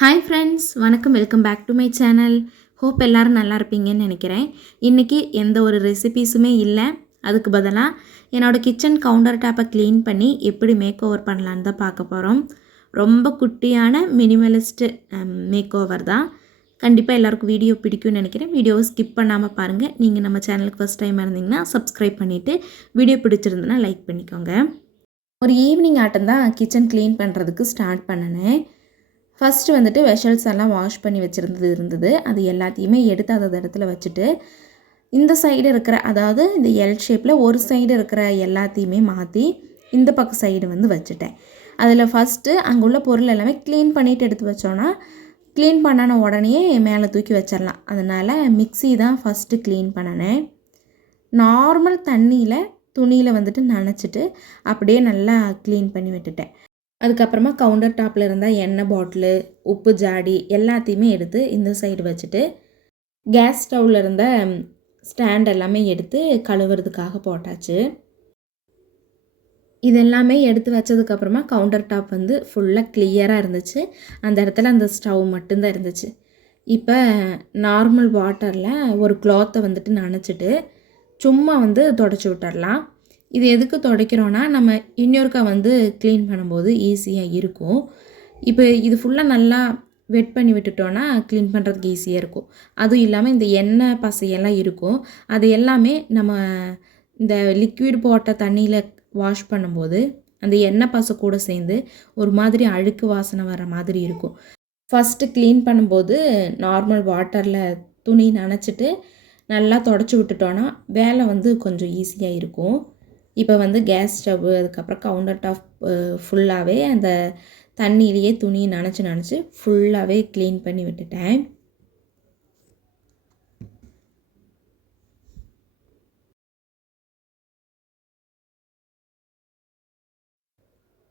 Hi friends, வணக்கம். Welcome back to my channel. Hope எல்லோரும் நல்லா இருப்பீங்கன்னு நினைக்கிறேன். இன்றைக்கி எந்த ஒரு ரெசிபீஸுமே இல்லை. அதுக்கு பதிலாக என்னோடய கிச்சன் கவுண்டர் டாப்பை க்ளீன் பண்ணி எப்படி மேக் ஓவர் பண்ணலான்னு தான் பார்க்க போகிறோம். ரொம்ப குட்டியான மினிமலிஸ்ட்டு மேக் ஓவர் தான். கண்டிப்பாக எல்லாருக்கும் வீடியோ பிடிக்கும்னு நினைக்கிறேன். வீடியோவை ஸ்கிப் பண்ணாமல் பாருங்கள். நீங்கள் நம்ம சேனலுக்கு ஃபஸ்ட் டைம் இருந்தீங்கன்னா சப்ஸ்கிரைப் பண்ணிவிட்டு வீடியோ பிடிச்சிருந்துன்னா லைக் பண்ணிக்கோங்க. ஒரு ஈவினிங் ஆட்டம் தான் கிச்சன் க்ளீன் பண்ணுறதுக்கு ஸ்டார்ட் பண்ணினேன். ஃபஸ்ட்டு வந்துட்டு வெஷல்ஸ் எல்லாம் வாஷ் பண்ணி வச்சுருந்தது அது எல்லாத்தையுமே எடுத்து அது இடத்துல வச்சுட்டு இந்த சைடு இருக்கிற, அதாவது இந்த எல் ஷேப்பில் ஒரு சைடு இருக்கிற எல்லாத்தையுமே மாற்றி இந்த பக்கம் சைடு வந்து வச்சுட்டேன். அதில் ஃபஸ்ட்டு அங்கே உள்ள பொருள் எல்லாமே க்ளீன் பண்ணிவிட்டு எடுத்து வச்சோன்னா க்ளீன் பண்ணின உடனே மேலே தூக்கி வச்சிடலாம். அதனால் மிக்ஸி தான் ஃபஸ்ட்டு க்ளீன் பண்ணினேன். நார்மல் தண்ணியில் துணியில் வந்துட்டு நனைச்சிட்டு அப்படியே நல்லா க்ளீன் பண்ணி விட்டுட்டேன். அதுக்கப்புறமா கவுண்டர் டாப்பில் இருந்தால் எண்ணெய் பாட்டிலு, உப்பு ஜாடி எல்லாத்தையுமே எடுத்து இந்த சைடு வச்சுட்டு கேஸ் ஸ்டவ்வில் இருந்த ஸ்டாண்ட் எல்லாமே எடுத்து கழுவுறதுக்காக போட்டாச்சு. இதெல்லாமே எடுத்து வச்சதுக்கப்புறமா கவுண்டர் டாப் வந்து ஃபுல்லாக கிளியராக இருந்துச்சு. அந்த இடத்துல அந்த ஸ்டவ் மட்டும்தான் இருந்துச்சு. இப்போ நார்மல் வாட்டரில் ஒரு க்ளாத்தை வந்துட்டு நனைச்சிட்டு சும்மா வந்து தொடச்சி விட்டுடலாம். இது எதுக்கு துடைக்கிறோன்னா நம்ம இன்னொருக்கா வந்து க்ளீன் பண்ணும்போது ஈஸியாக இருக்கும். இப்போ இது ஃபுல்லாக நல்லா வெட் பண்ணி விட்டுட்டோன்னா க்ளீன் பண்ணுறதுக்கு ஈஸியாக இருக்கும். அதுவும் இல்லாமல் இந்த எண்ணெய் பசையெல்லாம் இருக்கும், அது எல்லாமே நம்ம இந்த லிக்விட் போட்ட தண்ணியில் வாஷ் பண்ணும்போது அந்த எண்ணெய் பசை கூட சேர்ந்து ஒரு மாதிரி அழுக்கு வாசனை வர மாதிரி இருக்கும். ஃபஸ்ட்டு க்ளீன் பண்ணும்போது நார்மல் வாட்டரில் துணி நனைச்சிட்டு நல்லா தொடச்சி விட்டுட்டோன்னா வேலை வந்து கொஞ்சம் ஈஸியாக இருக்கும். இப்போ வந்து கேஸ் ஸ்டவ்வு அதுக்கப்புறம் கவுண்டர் டாப் ஃபுல்லாகவே அந்த தண்ணியிலேயே துணி நனைச்சி ஃபுல்லாகவே க்ளீன் பண்ணி விட்டுட்டேன்.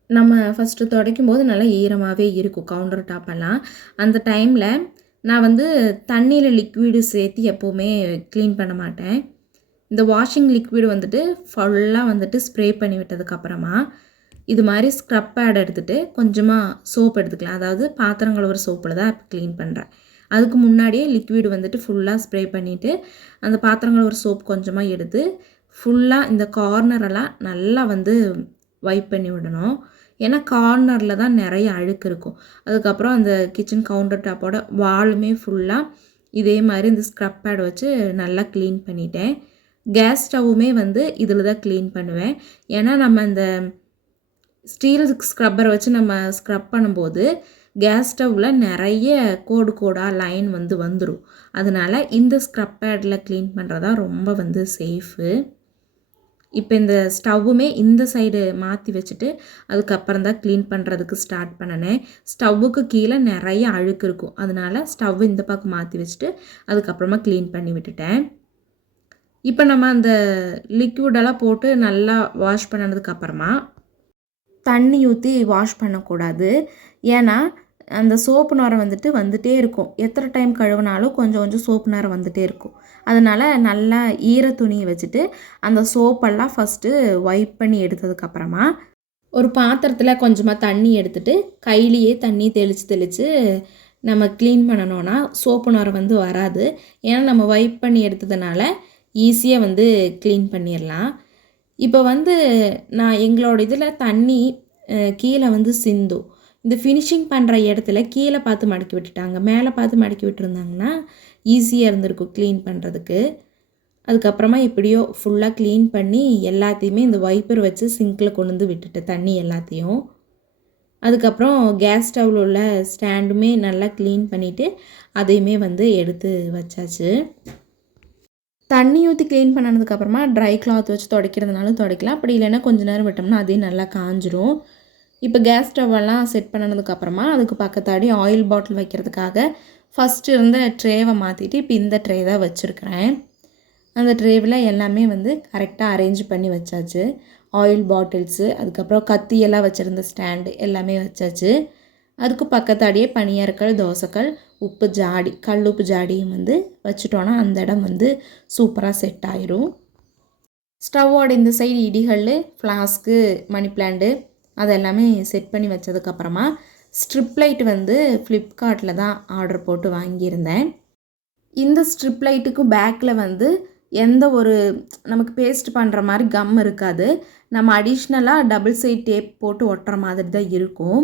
நம்ம ஃபஸ்ட்டு துடைக்கும் போது நல்லா ஈரமாகவே இருக்கும் கவுண்டர் டாப்பெல்லாம். அந்த டைமில் நான் வந்து தண்ணியில் லிக்விடு சேர்த்து எப்போவுமே க்ளீன் பண்ண மாட்டேன். இந்த வாஷிங் லிக்விட் வந்துட்டு ஃபுல்லாக வந்துட்டு ஸ்ப்ரே பண்ணி விட்டதுக்கப்புறமா இது மாதிரி ஸ்க்ரப் பேட் எடுத்துகிட்டு கொஞ்சமாக சோப் எடுத்துக்கலாம். அதாவது பாத்திரங்கள் ஒரு சோப்பில் தான் இப்போ க்ளீன் பண்ணுறேன். அதுக்கு முன்னாடியே லிக்விட் வந்துட்டு ஃபுல்லாக ஸ்ப்ரே பண்ணிவிட்டு அந்த பாத்திரங்கள் ஒரு சோப் கொஞ்சமாக எடுத்து ஃபுல்லாக இந்த கார்னரெல்லாம் நல்லா வந்து வைப் பண்ணி விடணும். ஏன்னா கார்னரில் தான் நிறைய அழுக்கு இருக்கும். அதுக்கப்புறம் அந்த கிச்சன் கவுண்டர் டாப்போட வாலுமே ஃபுல்லாக இதே மாதிரி இந்த ஸ்க்ரப் பேட் வச்சு நல்லா க்ளீன் பண்ணிட்டேன். கேஸ் ஸ்டவ்வுமே வந்து இதில் தான் க்ளீன் பண்ணுவேன். ஏன்னா நம்ம இந்த ஸ்டீல் ஸ்க்ரப்பரை வச்சு நம்ம ஸ்க்ரப் பண்ணும்போது கேஸ் ஸ்டவ்வில் நிறைய கோடாக லைன் வந்து வந்துடும். அதனால் இந்த ஸ்க்ரப் பேடில் க்ளீன் பண்ணுறதா ரொம்ப வந்து சேஃபு. இப்போ இந்த ஸ்டவ்வுமே இந்த சைடு மாற்றி வச்சுட்டு அதுக்கப்புறம் தான் க்ளீன் பண்ணுறதுக்கு ஸ்டார்ட் பண்ணினேன். ஸ்டவ்வுக்கு கீழே நிறைய அழுக்கு இருக்கும். அதனால் ஸ்டவ் இந்த பக்கம் மாற்றி வச்சுட்டு அதுக்கப்புறமா க்ளீன் பண்ணி விட்டுட்டேன். இப்போ நம்ம அந்த லிக்விடெல்லாம் போட்டு நல்லா வாஷ் பண்ணதுக்கப்புறமா தண்ணி ஊற்றி வாஷ் பண்ணக்கூடாது. ஏன்னா அந்த சோப்பு நுரை வந்துட்டே இருக்கும். எத்தனை டைம் கழுவினாலும் கொஞ்சம் கொஞ்சம் சோப்பு நுரை வந்துகிட்டே இருக்கும். அதனால் நல்லா ஈர துணியை வச்சுட்டு அந்த சோப்பெல்லாம் ஃபஸ்ட்டு வைப் பண்ணி எடுத்ததுக்கப்புறமா ஒரு பாத்திரத்தில் கொஞ்சமாக தண்ணி எடுத்துகிட்டு கையிலேயே தண்ணி தெளித்து நம்ம க்ளீன் பண்ணணுன்னா சோப்பு நுரை வந்து வராது. ஏன்னா நம்ம வைப் பண்ணி எடுத்ததுனால ஈஸியாக வந்து க்ளீன் பண்ணிடலாம். இப்போ வந்து நான் எங்களோட இதில் தண்ணி கீழே வந்து சிந்தும். இந்த ஃபினிஷிங் பண்ணுற இடத்துல கீழே பார்த்து மடக்கி விட்டுட்டாங்க. மேலே பார்த்து மடக்கி விட்டுருந்தாங்கன்னா ஈஸியாக இருந்திருக்கும் க்ளீன் பண்ணுறதுக்கு. அதுக்கப்புறமா எப்படியோ ஃபுல்லாக க்ளீன் பண்ணி எல்லாத்தையுமே இந்த வைப்பர் வச்சு சிங்கில் கொண்டு வந்து விட்டுட்டேன் தண்ணி எல்லாத்தையும். அதுக்கப்புறம் கேஸ் ஸ்டவ்வில் உள்ள ஸ்டாண்டுமே நல்லா க்ளீன் பண்ணிவிட்டு அதையுமே வந்து எடுத்து வச்சாச்சு. தண்ணி ஊற்றி க்ளீன் பண்ணதுக்கப்புறமா ட்ரை கிளாத் வச்சு துடைக்கிறதுனாலும் துடைக்கலாம். அப்படி இல்லைன்னா கொஞ்சம் நேரம் விட்டோம்னா அதையும் நல்லா காஞ்சிரும். இப்போ கேஸ் ஸ்டவ்வெல்லாம் செட் பண்ணதுக்கப்புறமா அதுக்கு பக்கத்தாடி ஆயில் பாட்டில் வைக்கிறதுக்காக ஃபஸ்ட்டு இருந்த ட்ரேவை மாற்றிட்டு இப்போ இந்த ட்ரே தான் வச்சுருக்கிறேன். அந்த ட்ரேவில் எல்லாமே வந்து கரெக்டாக அரேஞ்ச் பண்ணி வச்சாச்சு. ஆயில் பாட்டில்ஸு அதுக்கப்புறம் கத்தியெல்லாம் வச்சுருந்த ஸ்டாண்டு எல்லாமே வச்சாச்சு. அதுக்கு பக்கத்தாடியே பனியாற்கல், தோசைக்கல், உப்பு ஜாடி, கல் உப்பு ஜாடியும் வந்து வச்சுட்டோன்னா அந்த இடம் வந்து சூப்பராக செட் ஆயிரும். ஸ்டவ்வோட இந்த சைடு இடிகல், ஃப்ளாஸ்க்கு, மணி பிளான்ட்டு அதெல்லாமே செட் பண்ணி வச்சதுக்கப்புறமா ஸ்ட்ரிப் லைட் வந்து ஃப்ளிப்கார்ட்டில் தான் ஆர்டர் போட்டு வாங்கியிருந்தேன். இந்த ஸ்ட்ரிப் லைட்டுக்கும் பேக்கில் வந்து எந்த ஒரு நமக்கு பேஸ்ட் பண்ணுற மாதிரி கம் இருக்காது. நம்ம அடிஷ்னலாக டபுள் சைட் டேப் போட்டு ஒட்டுற மாதிரி தான் இருக்கும்.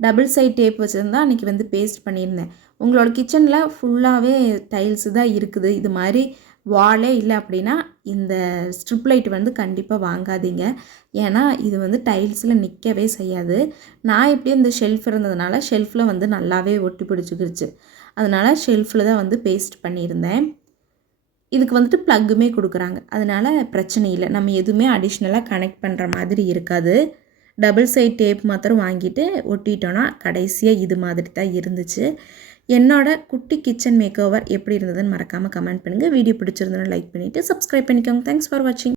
டபுள் சைட் டேப் வச்சுருந்தா அன்றைக்கி வந்து பேஸ்ட் பண்ணியிருந்தேன். உங்களோட கிச்சனில் ஃபுல்லாகவே டைல்ஸு தான் இருக்குது, இது மாதிரி வாலே இல்லை அப்படின்னா இந்த ஸ்ட்ரிப் லைட் வந்து கண்டிப்பாக வாங்காதீங்க. ஏன்னா இது வந்து டைல்ஸில் நிற்கவே செய்யாது. நான் எப்படியும் இந்த ஷெல்ஃப் இருந்ததுனால ஷெல்ஃபில் வந்து நல்லாவே ஒட்டி பிடிச்சிக்கிருச்சு. அதனால் ஷெல்ஃபில் தான் வந்து பேஸ்ட் பண்ணியிருந்தேன். இதுக்கு வந்துட்டு ப்ளக்குமே கொடுக்குறாங்க, அதனால் பிரச்சனை இல்லை. நம்ம எதுவுமே அடிஷ்னலாக கனெக்ட் பண்ணுற மாதிரி இருக்காது. டபுள் சைட் டேப் மாத்திரம் வாங்கிட்டு ஒட்டிட்டோன்னா கடைசியாக இது மாதிரி தான் இருந்துச்சு. என்னோட குட்டி கிச்சன் மேக் ஓவர் எப்படி இருந்ததுன்னு மறக்காமல் கமெண்ட் பண்ணுங்கள். வீடியோ பிடிச்சிருந்தோன்னு லைக் பண்ணிவிட்டு சப்ஸ்கிரைப் பண்ணிக்கோங்க. தேங்க்ஸ் ஃபார் வாட்சிங்.